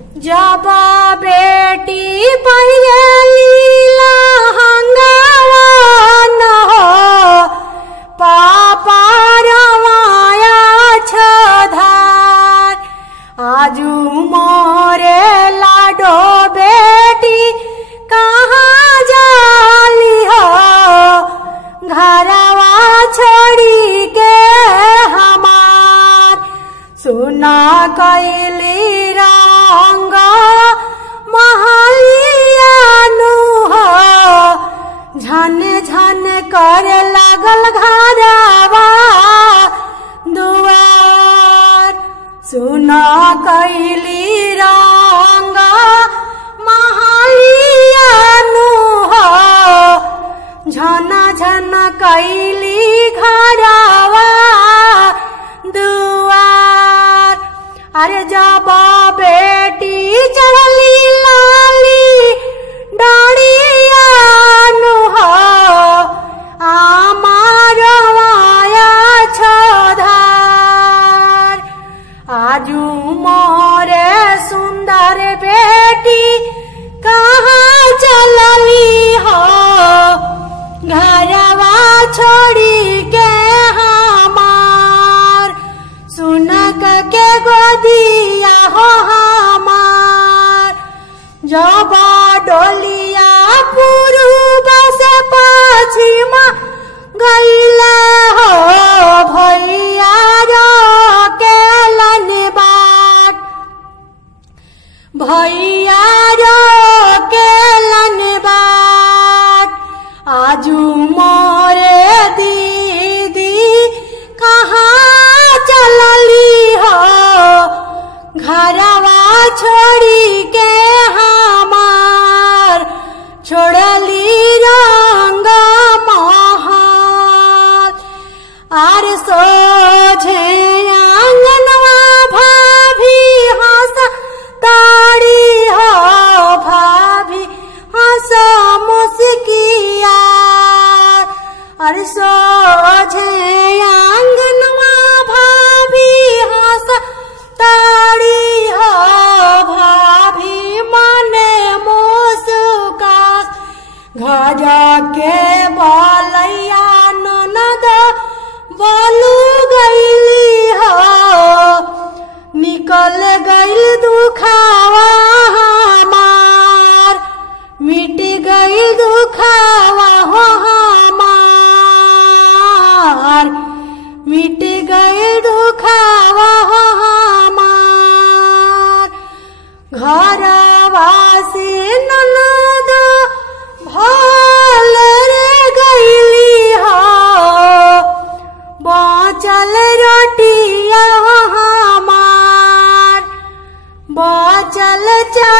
जब बेटी पहिरेली लहंगावा न हो पापा रवाया छधार। आजू मोरे लाडो बेटी कहाँ जाली हो घरवा छोड़ी के हमार। सुना कैली रंग महलियानु हो झन झन कर लागल घरवा दुआर। सुना कैली रंग महलियानु हो झन झन कैली घरवा दुआर। अरे जब बेटी चढ़ली लाली डाड़ियानु हो आमारवाया छधार। आजू मोरे सुंदर बेटी कहाँ चलली हो घरवा छोड़ी के हमार। सुनक के गोदिया हो हमार। जब डोलिया पूर्व से पश्चिम गईला हो भैया रोकेलन बाट। भैया रोकेलन बाट। आजू मोरे दीदी कहाँ चलली हो घरवा छोड़ी के हमार। छोड़ली रंग महल आर सोझे आंगनवा भाभी हंस ताड़ी हो भाभी हंस मुस्किया। अरे सोझे आंगनवा भाभी हंस ताड़ी हो भाभी मने मुस्कास। घर के बलैया ननद बोलू गईली हो निकल गईल दुखावा हमार। मिट गईल दुखावा हो हमार। मिट गईल दुखावा हो हमार। घरवा से ननद भाल रे गईली हो बाँचल रोटिया हमार। बाँचल चा